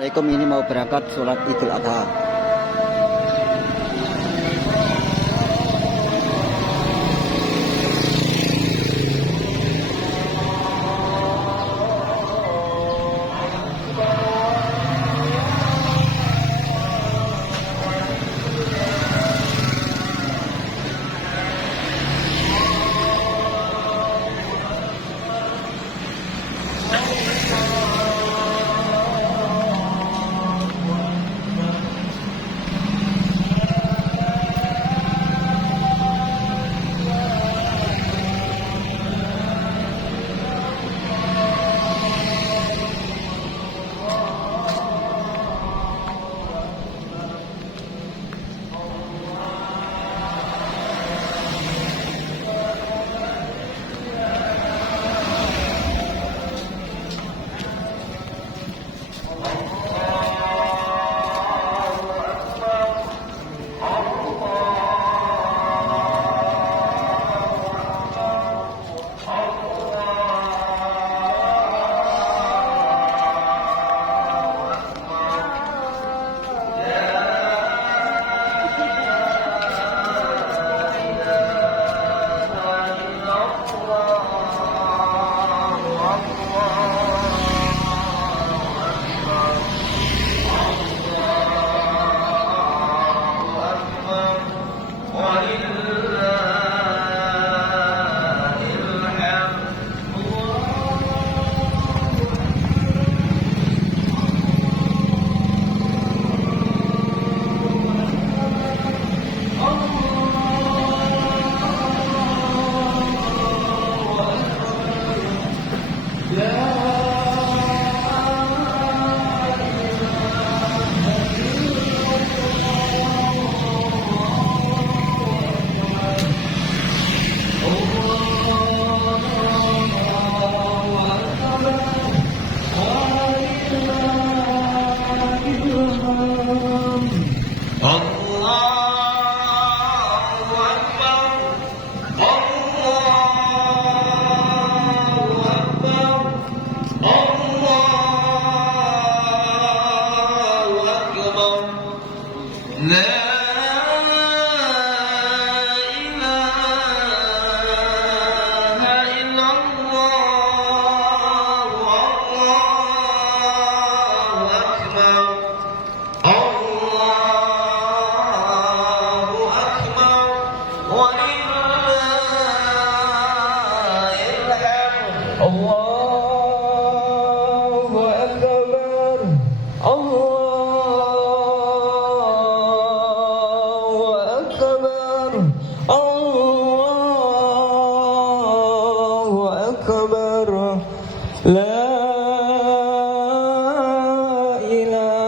Assalamualaikum, ini mau berangkat sholat Idul Adha. La ilaha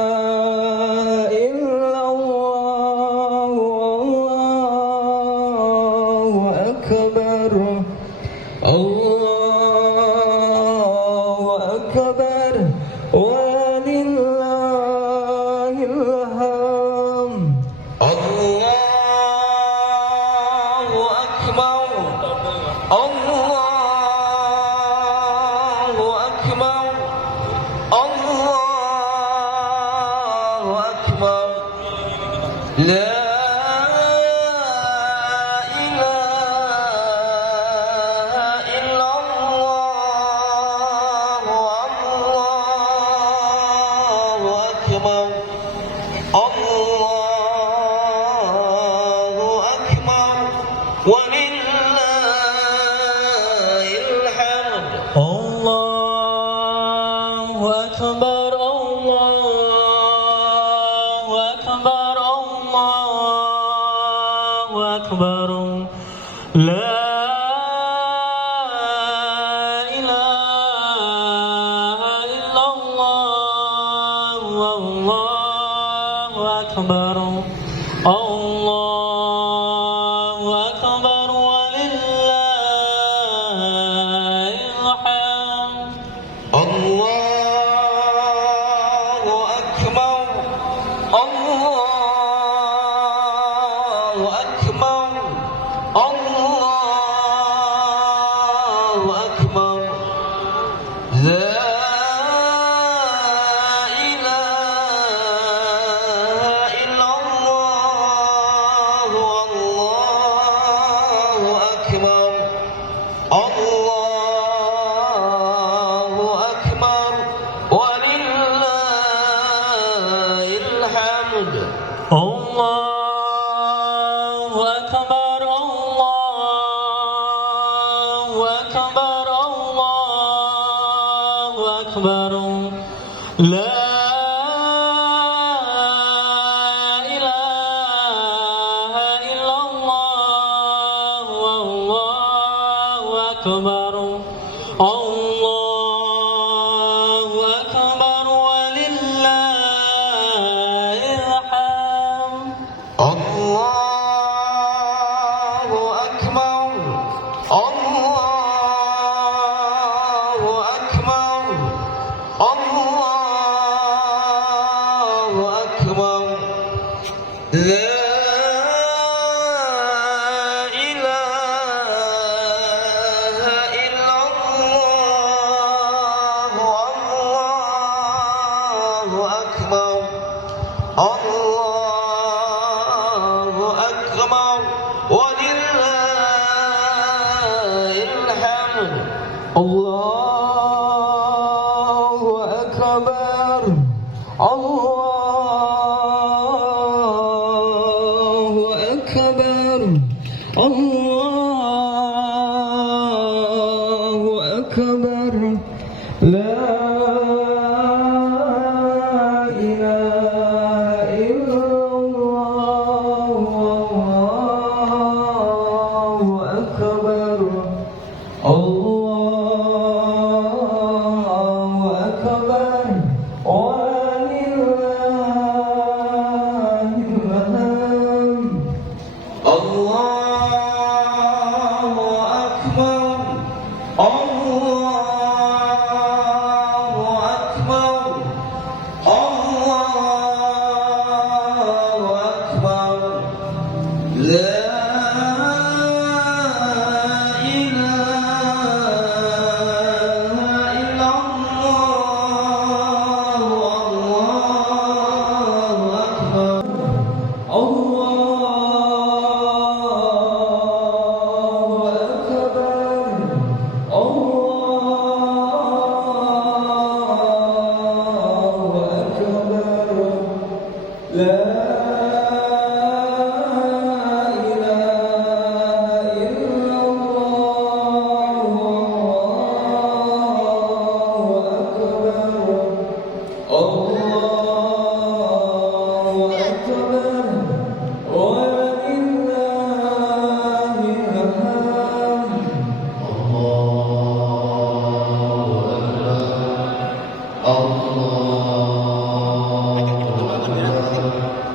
الله أكبر الله أكبر الله أكبر لا إله إلا الله والله أكبر الله أكبر ولله الحمد الله أكبر الله أكبر الله أكبر لا إله إلا الله والله أكبر الله أكبر ولله الحمد الله أكبر الله أكبر الله أكبر لا إله إلا الله والله أكبر الله أكبر ولله الحمد الله أكبر الله أكبر الله أكبر لا إله إلا الله والله أكبر الله أكبر الله أكبر لا إله إلا الله والله أكبر الله أكبر ولله الحمد الله أكبر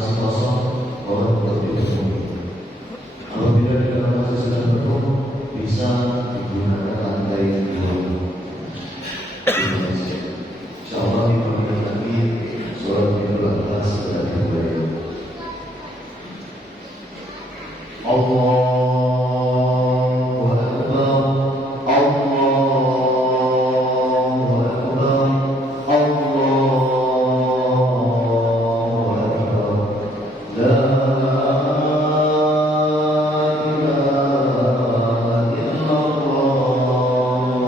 masih kosong, mohon untuk dipenuhi. Apabila di dalam masjid sudah penuh, bisa digunakan lantai 2 di masjid. Insyaallah dimulai lagi surat Idul Adha segera dimulai. Allahu Akbar, Allahu Akbar, Allahu Akbar. La ilaha illallah, Allahu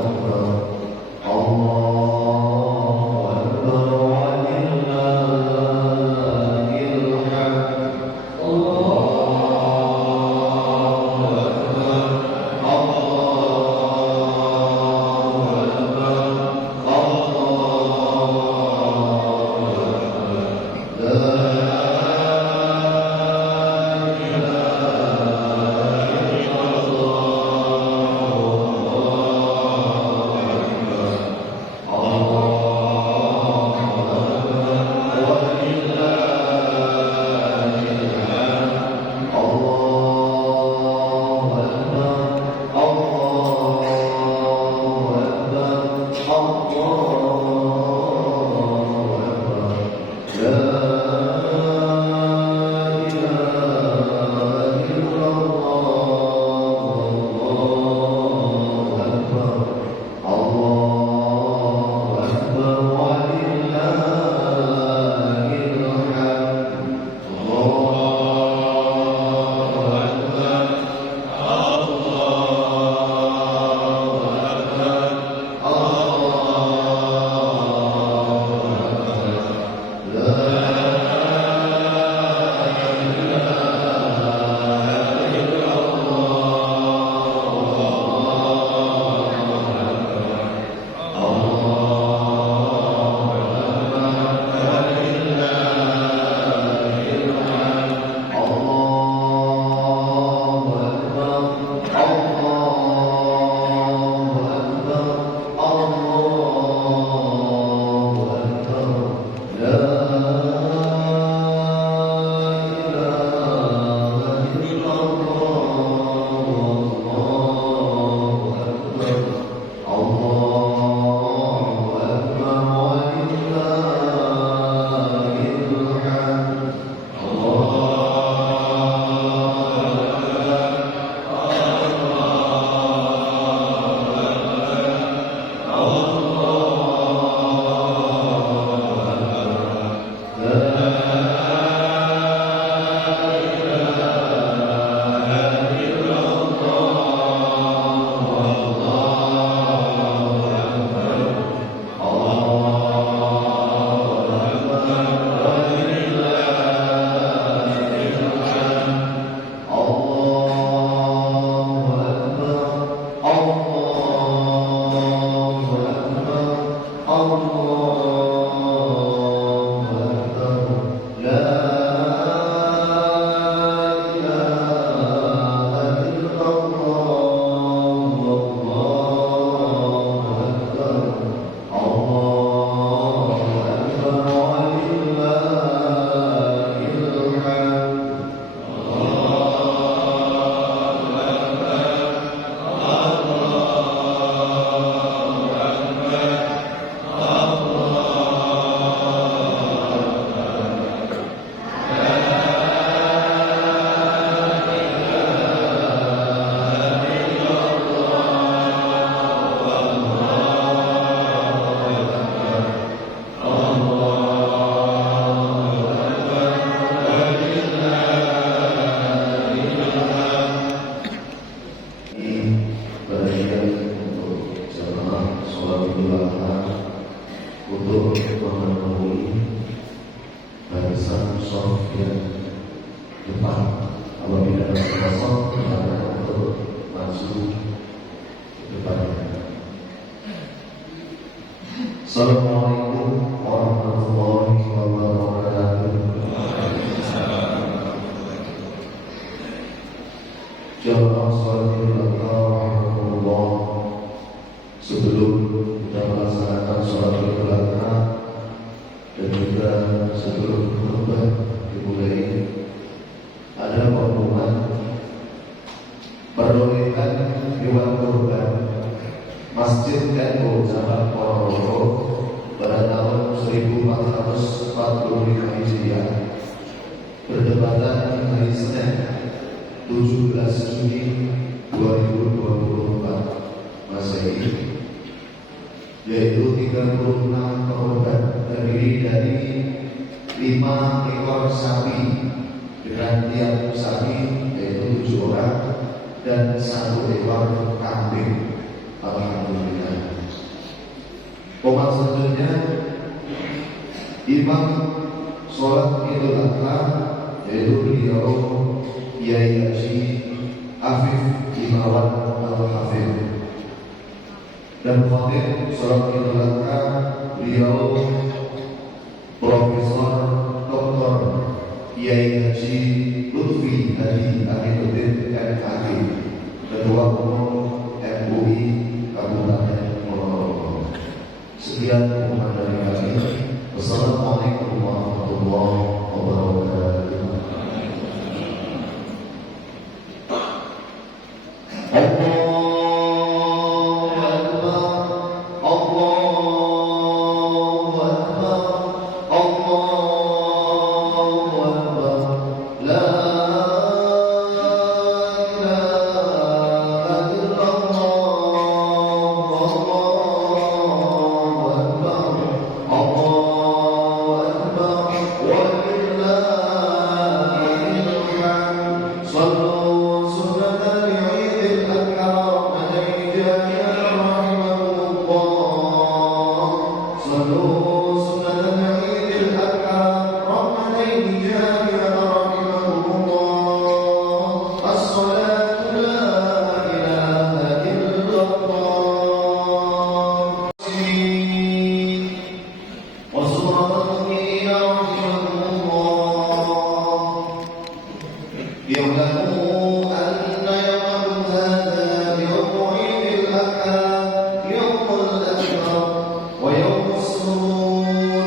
Akbar, Allahu Akbar, walillahil hamd. Assalamualaikum warahmatullahi wabarakatuh. Jamaah salat Idul Adha rahimahullah, sebelum kita melaksanakan salat Idul Adha dan juga Masjid NU Cabang Ponorogo pada tahun 1445 Hijriah berdepatan hari Senin 17 Juni 2024 Masehi, yaitu 36 korban terdiri dari 5 ekor sapi dengan tiap sapi yaitu 7 orang dan 1 ekor kambing. Alhamdulillah. Umat selanjutnya, imam sholat Idul Adha yaitu beliau Kiai Haji Afif Imawan Al-Hafidh, dan khatib sholat Idul Adha beliau Profesor Dr. Kiai Haji Lutfi Hadi Aminuddin MHD, Ketua Umum MUI Kabupaten Ponorogo. Sekian pengumuman dari kami. Wassalamualaikum warahmatullahi wabarakatuh. ويوم السرور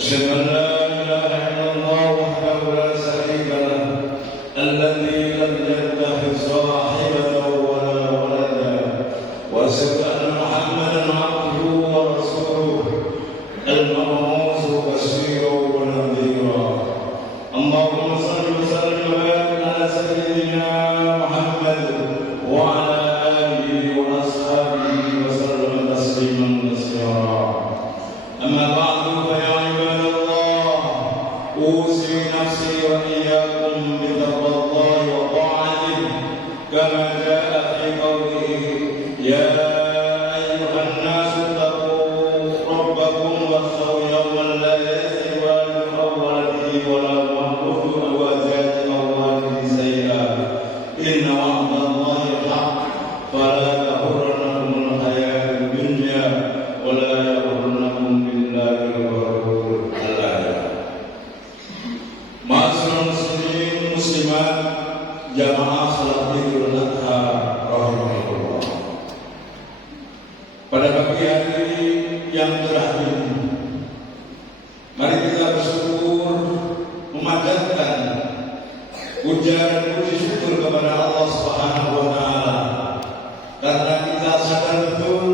أشهد أن لا إله إلا الله وحده لا شريك له الذي لم يتخذ صاحبة ولا ولدا وأشهد أن محمدا عبده ورسوله المبعوث بشيرا ونذيرا اللهم صل وسلم وبارك على سيدنا محمد وعلى آله وأصحابه وسلم تسليما كثيرا أما بعد فيا عباد الله أوصي نفسي وإياكم بتقوى الله وطاعته كما جاء في قوله يا أيها الناس اتقوا ربكم واخشوا يوما لا يجزي والد عن ولده ولا مولود عن والده أو والده شيئا إن وعد الله حق فلا تغرنكم الحياة الدنيا ولا يغرنكم بالله الغرور الآية. Ma'asyiral muslimin muslimat jamaah salat Idul Adha rahimahullah. Pada pagi hari yang cerah ini, mari kita bersyukur, memanjatkan puja dan puji syukur kepada Allah Subhanahu wa taala karena kita sadar betul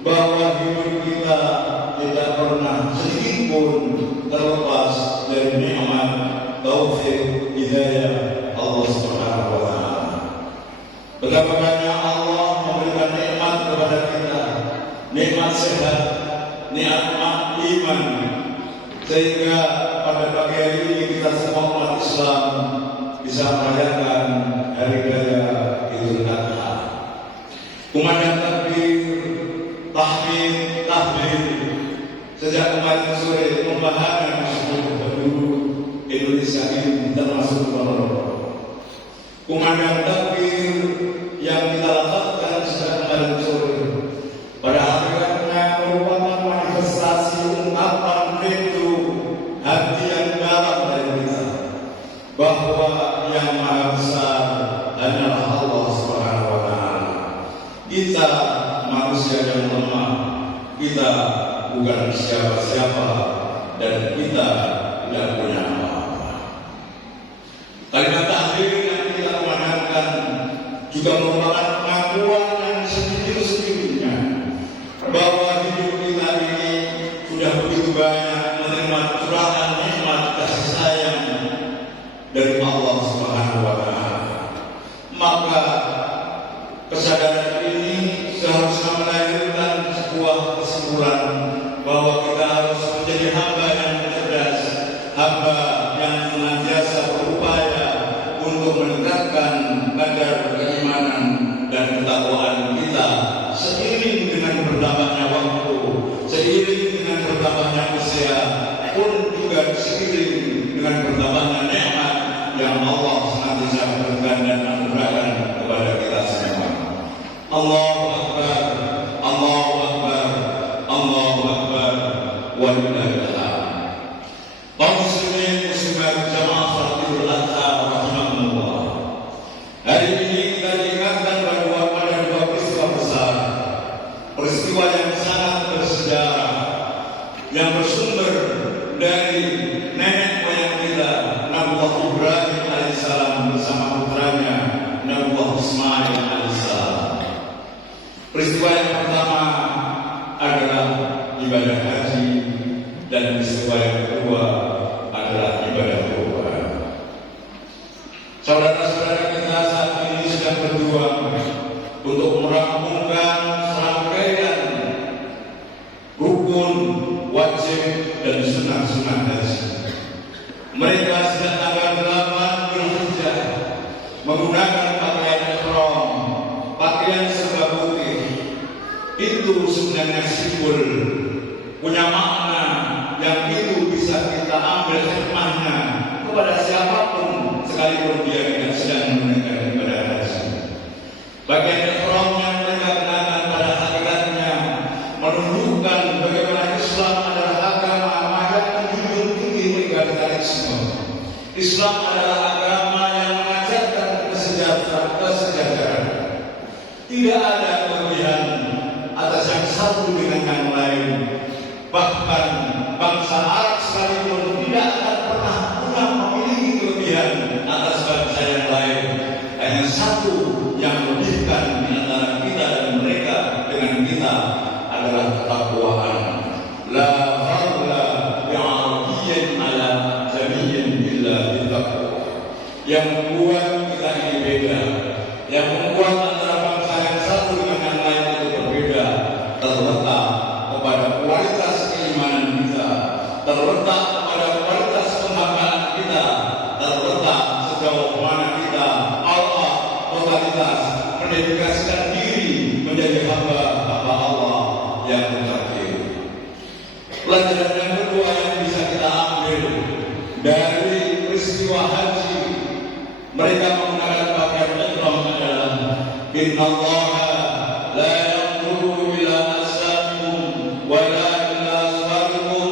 bahwa hidup kita tidak pernah sedikit pun terlepas dari nikmat taufik hidayah Allah Subhanahu wa taala. Betapa banyak Allah memberikan nikmat kepada kita, nikmat sehat, nikmat iman, sehingga pada pagi hari ini kita semua umat Islam bisa merayakan hari raya Idul Adha. Kumandang takbir, tahmid, tahlil sejak kemarin sore membahana seluruh penduduk Indonesia ini termasuk Ponorogo. Kumandang takbir yang kita lakukan sejak kemarin sore pada hakikatnya merupakan manifestasi ungkapan rindu hati yang dalam dari kita bahwa yang maha besar hanyalah Allah Subhanahu wa taala. Kita manusia yang lemah, kita bukan siapa-siapa dan kita tidak punya apa-apa. Kalimat tahlil yang kita kumandangkan juga merupakan pengakuan yang sendiri-sendirinya bahwa hidup kita ini sudah begitu banyak menerima curahan nikmat kasih sayang dari Allah Subhanahu wa taala. Maka kesadaran ini seharusnya melahirkan sebuah kesimpulan bahwa kita harus menjadi hamba yang cerdas, hamba yang senantiasa berupaya untuk meningkatkan kadar keimanan dan ketakwaan kita seiring dengan bertambahnya waktu, seiring dengan bertambahnya usia, pun juga seiring dengan bertambahnya nikmat yang Allah senantiasa berikan dan anugerahkan kepada kita semua. Allahu Akbar, Allahu Akbar, Allahu Akbar, walillahil hamd. Kaum muslimin muslimat jamaah salat Idul Adha rahimahullah. Hari ini kita diingatkan bahwa pada dua peristiwa besar, peristiwa yang sangat bersejarah, yang bersumber dari nenek moyang kita, Nabiullah Ibrahim alaihissalam bersama putranya Nabiullah Ismail alaihissalam. Peristiwa yang pertama adalah ibadah haji dan peristiwa yang kedua adalah ibadah kurban. Saudara-saudara kita saat ini sedang berjuang untuk merampungkan serangkaian rukun, wajib dan sunnah-sunnah haji. Mereka sejak tanggal 8 Zulhijjah menggunakan pakaian ihram, pakaian serba putih. Itu sebenarnya simbol, punya makna yang itu bisa kita ambil hikmahnya kepada siapapun sekalipun dia tidak sedang menunaikan ibadah haji. Bagian ihram yang mereka kenakan pada hakikatnya menunjukkan bagaimana Islam adalah agama yang menjunjung tinggi egalitarisme. Islam adalah agama yang mengajarkan kesejahteraan. Tidak ada kelebihan atas yang satu dengan yang lain. Bahkan bangsa Arab sekalipun tidak akan pernah memiliki kelebihan atas bangsa yang lain. Hanya satu yang melebihkan di antara kita dan mereka dengan kita adalah ketakwaan. La fadla bi'arabiyyin ala jamiyyin illa bittaqwa. Yang membuat kita ini beda, yang membuat antara bangsa yang satu dengan yang lain itu berbeda, terletak kepada kualitas keimanan kita, terletak pada kualitas penghambaan kita, terletak sejauh mana kita Allah totalitas mendedikasikan diri menjadi hamba Allah yang terakhir. Pelajaran yang kedua yang bisa kita ambil dari peristiwa haji, mereka menggunakan pakaian ihram adalah innallaha la yanzuru ila ajsamikum wa la ila aswarikum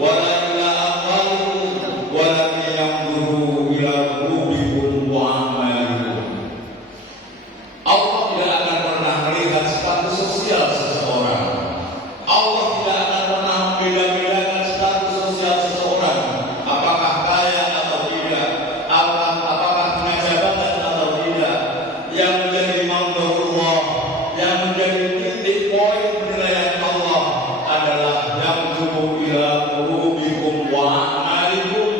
wa la ila amwalikum walakin yanzuru ila qulubikum wa a'malikum. Allah tidak akan pernah melihat status sosial seseorang. Allah tidak akan pernah membeda-bedakan status sosial seseorang, apakah kaya atau tidak, apakah punya jabatan atau tidak. Yang menjadi manzurullah, yang menjadi titik poin penilaian Allah adalah yang tubuh ila qulubikum wa a'malikum.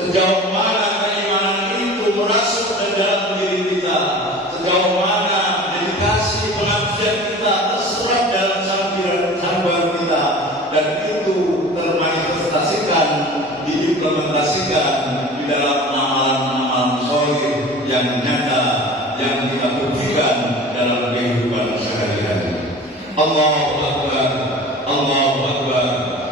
Sejauh mana keimanan itu merasuk ke dalam diri kita, sejauh mana dedikasi pengabdian kita terserap dalam sambilan kita, dan itu termanifestasikan, diimplementasikan di dalam amalan-amalan soleh yang nyata yang kita buktikan dalam kehidupan sehari-hari. Allahu Akbar, Allahu Akbar,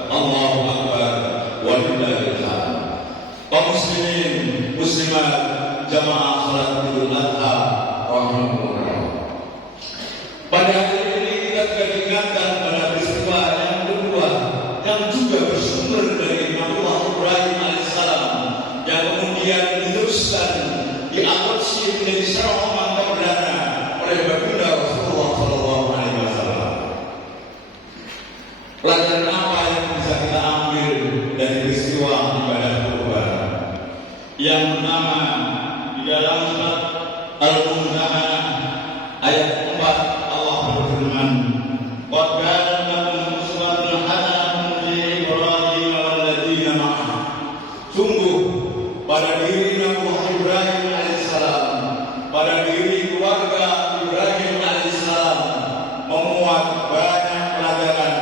Allahu Akbar, walillahil hamd. Kaum muslimin, muslimat, jamaah salat Idul Adha rahimakumullah. Pada hari ini kita juga diingatkan pada peristiwa yang kedua yang juga bersumber dari Nabiullah Ibrahim alaihissalam, yang kemudian diteruskan diadopsi menjadi seorang perdana oleh baginda Rasulullah SAW. Pelajaran apa yang bisa kita ambil dari peristiwa ibadah kurban? Yang pertama, di dalam surat Al-Mumtahanah ayat 4 Allah berfirman, "Qad kana lakum uswatun hasanatun fi Ibrahim wal ladzina ma'ahu." Sungguh pada diri Nabiullah Ibrahim alaihissalam, pada diri keluarga Ibrahim alaihissalam memuat banyak pelajaran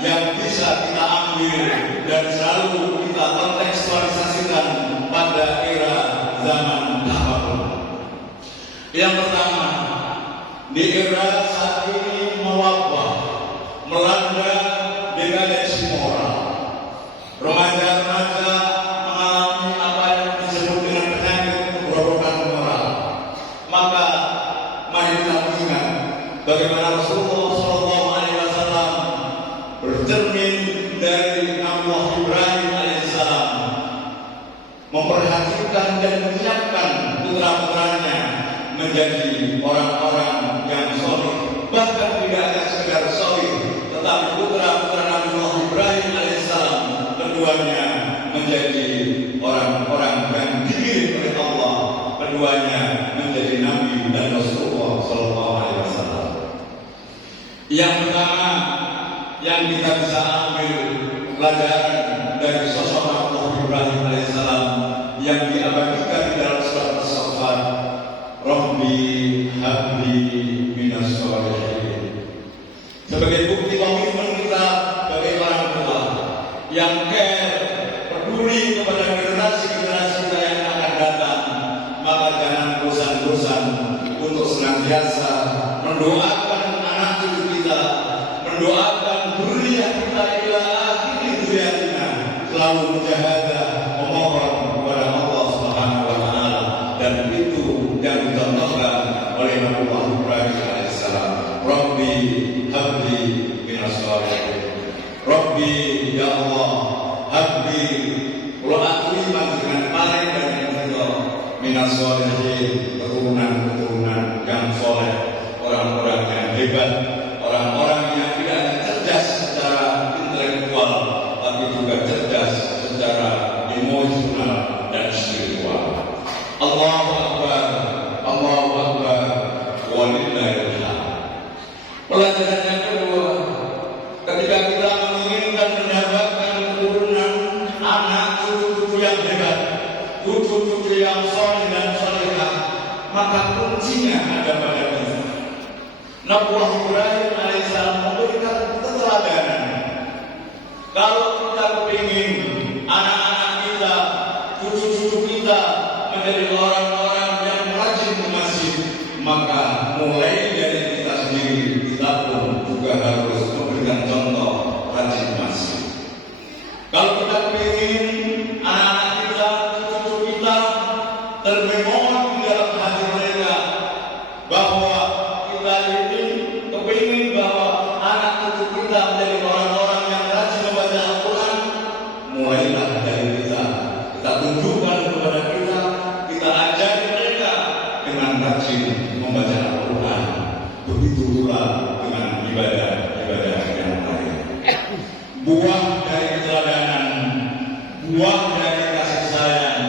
yang bisa kita ambil dan selalu kita kontekstualisasikan pada era zaman apapun. Yang pertama, di era saat ini mewabah, melanda dekadensi moral. Remaja-remaja mengalami apa yang disebut dengan penyakit keberobokan moral. Maka mari kita ingat bagaimana Rasulullah SAW bercermin dari Nabiullah Ibrahim alaihissalam, memperhatikan dan menyiapkan putra-putranya menjadi orang-orang yang soleh. Bahkan tidak hanya sekedar soleh, tetapi putra-putra Nabiullah Ibrahim alaihissalam keduanya menjadi orang-orang yang dipilih oleh Allah, keduanya menjadi Nabi dan Rasulullah SAW. Yang pertama yang kita bisa ambil pelajaran dari sosok Nabiullah Ibrahim alaihissalam yang diabadikan di dalam surat As-Saffat, Rabbi habli minas sholihin. Sebagai bukti komitmen kita sebagai orang tua yang peduli kepada generasi-generasi kita yang akan datang, maka jangan bosan-bosan untuk senantiasa mendoakan anak cucu kita, mendoakan zuriat kita ila akhir zuriatina, selalu mujahadah memohon kepada Allah Subhanahu wa taala, dan itu yang dicontohkan oleh Nabiullah Ibrahim alaihissalam. Rabbi habli minas sholihin. Rabbi ya Allah, habli kula aturi panjenengan paring kangge kita minas sholihin, keturunan-keturunan yang soleh, orang-orang yang hebat, orang-orang yang tidak hanya cerdas secara intelektual tapi juga cerdas anak cucu-cucu yang hebat, cucu-cucu yang soleh dan solehah, maka kuncinya ada pada kita. Nabi Ibrahim alaihissalam memberikan keteladanan. Kalau kita kepingin anak-anak kita, cucu-cucu kita menjadi orang-orang yang rajin ke masjid, maka mulai dari kita sendiri, kita pun juga harus memberikan contoh rajin ke masjid. Kalau kita kepingin anak-anak kita, cucu-cucu kita termemori di dalam hati mereka bahwa kita ini kepingin bahwa anak cucu kita menjadi orang-orang yang rajin membaca Al-Quran, mulailah dari kita. Kita tunjukkan kepada kita ajari mereka dengan rajin membaca Al-Quran. Begitu pula dengan ibadah-ibadah yang lain. Buah dari keteladanan, buah dari kasih sayang,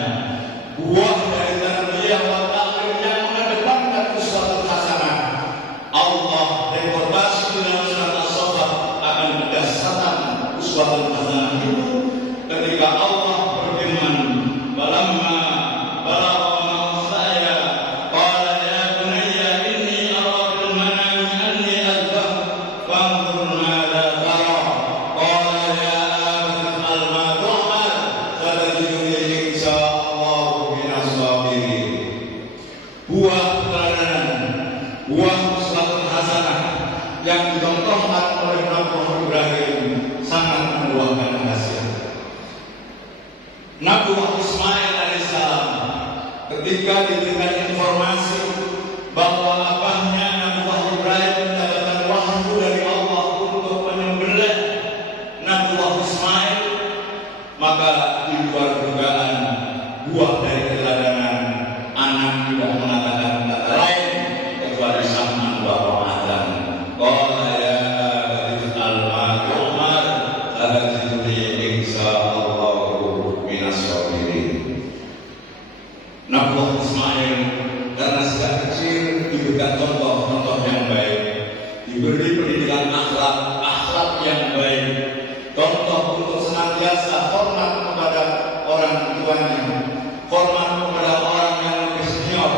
buah dari tarbiyah wa ta'lim yang mengedepankan uswatun hasanah. Allah reportasi dalam surat As-Saffat akan berdasarkan uswatun hasanah itu ketika Allah berfirman, "Balamma balagha ma'saya qala ya bunayya inni ara fil manami anni azbah fanzur madza tara qala ya abati if'al ma tu'mar satajiduni insyaallah minas sabirin." Buah keteladanan, buah uswatun hasanah yang dicontohkan oleh Nabi Ibrahim sangat membuahkan hasil. Nabi Ismail alaihissalam ketika diberikan informasi bahwa abahnya Nabi Ibrahim mendapatkan wahyu dari Allah untuk menyembelih Nabi Ismail, maka di luar dugaan buah dari keteladanan, anak tidak mengatakan kata lain kecuali sama bahwa Adam. Qala ya abati if'al ma tu'mar satajiduni insyaallah minas sabirin. Nabi Ismail karena sejak kecil diberikan contoh-contoh yang baik, diberi pendidikan akhlak yang baik, contoh untuk senantiasa hormat kepada orang tuanya, hormat kepada orang yang lebih senior.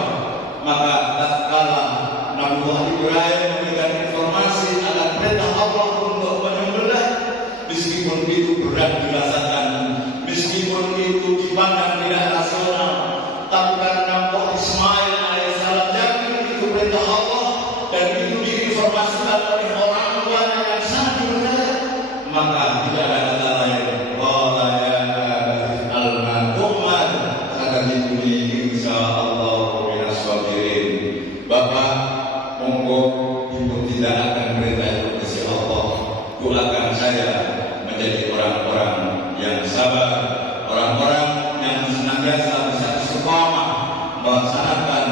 Maka tatkala Nabi Ibrahim memberikan informasi akan perintah Allah untuk menyembelih, meskipun itu berat dirasakan, meskipun itu dipandang tidak rasional, tapi karena Nabi Ismail alaihissalam yakin itu perintah Allah dan itu diinformasikan oleh orang tuanya yang sangat dipercaya, maka tidak ada kata lain. Qala ya abati if'al ma tu'mar satajiduni insyaallah minas sabirin. Bapak, monggo ibu tidak akan perintah itu kasih Allah, doakan saya menjadi orang-orang yang sabar, orang-orang yang senantiasa bisa istiqamah melaksanakan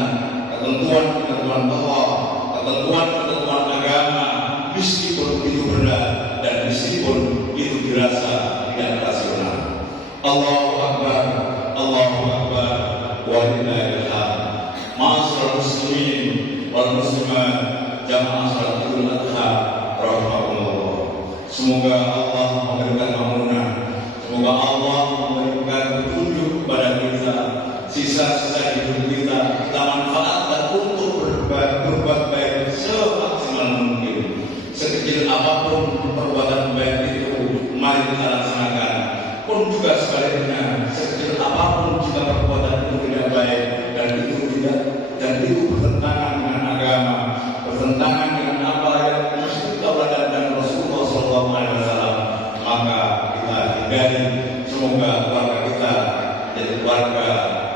ketentuan-ketentuan Allah, ketentuan-ketentuan agama, meskipun itu berat dan meskipun itu dirasa tidak rasional. Allahu Akbar, Allahu Akbar, walillahil hamd. Ma'asyiral muslimin wal muslimat, jamaah salat Idul Adha rahimakumullah. Semoga Allah memberikan amunah, semoga Allah memberikan petunjuk kepada kita, sisa-sisa hidup kita manfaatkan untuk berbuat baik semaksimal mungkin. Sekecil apapun perbuatan baik itu, mari kita laksanakan. Pun juga sebaliknya, sekecil apapun jika perbuatan itu tidak baik dan itu bertentangan dengan agama, bertentangan dengan apa yang Rasul dan Rasulullah SAW, maka kita hindari. Semoga keluarga kita jadi keluarga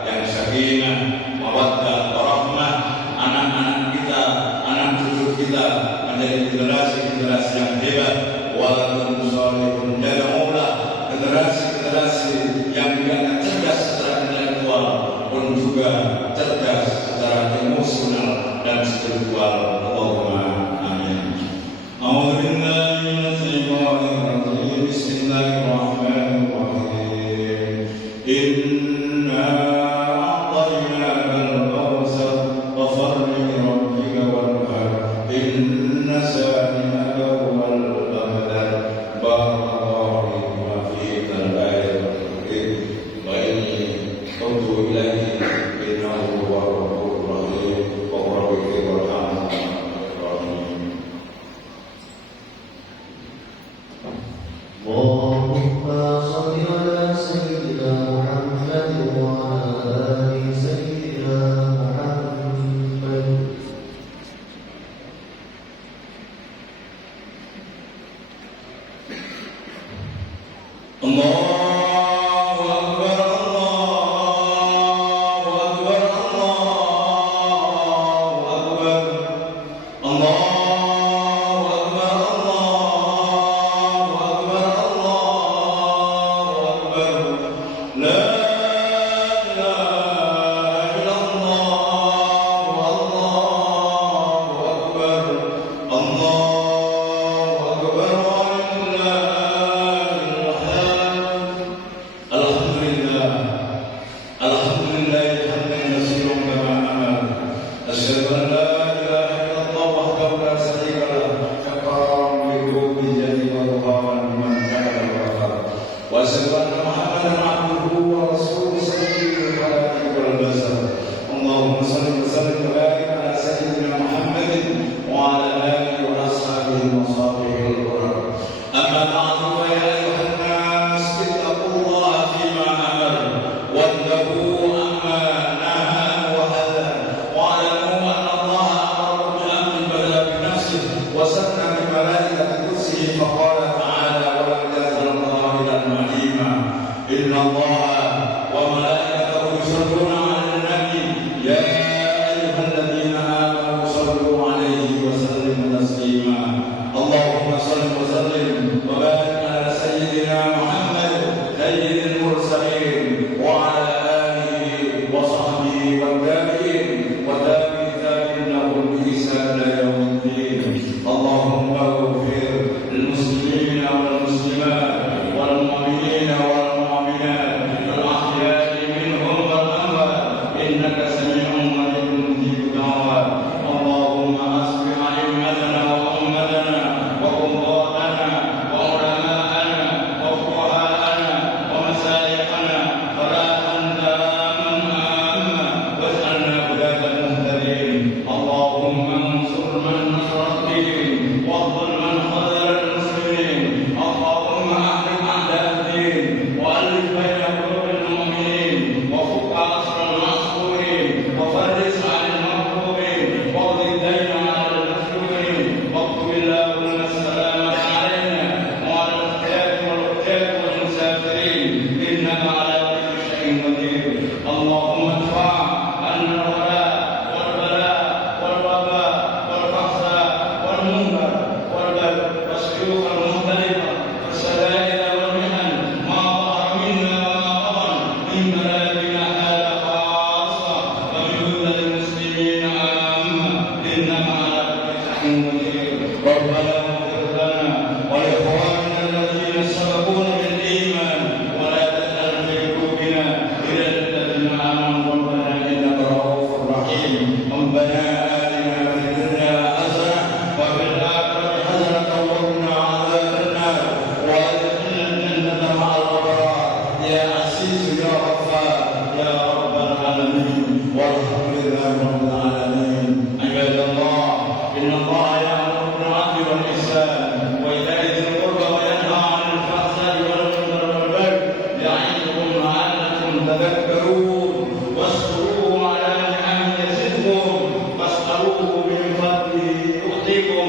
yang sakinah, mawaddah, warahmah, anak-anak kita, anak cucu kita menjadi generasi-generasi yang hebat, waladun sholihun yad'ulah, generasi-generasi yang tidak cerdas secara intelektual pun juga cerdas secara emosional dan spiritual. Allahumma amin. A'udzu billahi minasy syaithanir rajim. Bismillahirrahmanirrahim. Inna a'tainakal kawtsar fasalli li rabbika wanhar. Inna shani'aka huwal abtar. Barakallahu fiikum wa fiikal ayat. محمدا عبده ورسوله سيد الخلائق والبشر. اللهم صل وسلم وبارك على سيدنا محمد وعلى اله واصحابه وصحبه الكرام. اما بعد فيا ايها الناس اتقوا الله فيما امر واتقوا عما نهى وهدى، واعلموا ان الله امر بامر بدا بنفسه وسنى بملائكه قدسه فقال تعالى: ولم يزل ظاهرا عليما ان الله وملائكته يصلون على النبي يا ايها الذين امنوا صلوا عليه وسلموا تسليما. اللهم صل وسلم وبارك على سيدنا محمد سيد المرسلين وعلى اله وصحبه والتابعين وتابعين لهم باحسان الى يوم الدين. اللهم اغفر للمسلمين والمسلمات والمؤمنين والمؤمنات الاحياء منهم والاموات انك سميع قريب مجيب الدعوات. اللهم اصلح ائمتنا وامتنا وقضاتنا وعلماءنا وفقهاءنا ومشايخنا صلاة تاما عاما واجعلنا هداة مهتدين. اللهم انصر من نصر الدين واخذل من خذل المسلمين. اللهم احرق اعداء الدين والف بين قلوب المؤمنين وفك اسر المعصورين وفرج عن المكروبين واقض الدين على المسلوبين واكتب اللهم السلامة علينا وعلى الاختيار والاختيار والمسافرين انك على كل شيء قدير. اللهم ادفع عنا الولاء والبلاء والوباء والفحشاء والمنكر والبغي والشيوخ المختلفة والشدائد والمحن ما ظهر منا وما بطن من بلادنا هذا خاصة ومن بلاد المسلمين عامة انك على كل شيء قدير. ربنا اغفر لنا ولاخواننا الذين سبقونا بالايمان ولا تجعل في قلوبنا غلا للذين امنوا ربنا انك رؤوف رحيم. ربنا اتنا في الدنيا حسنه وفي الاخره حسنه وقنا عذاب النار وادخلنا الجنه مع الابرار يا عزيز يا غفار يا رب العالمين. والحمد لله رب العالمين. عباد الله ان الله يامر بالعدل والاحسان وايتاء ذي القربى وينهى عن الفحشاء والمنكر والبغي يعظكم لعلكم تذكرون. واذكروه على نعمه يزدكم واسالوه من فضله يؤتكم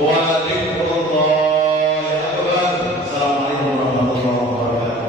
وذكر الله اكبر. السلام عليكم ورحمه الله وبركاته.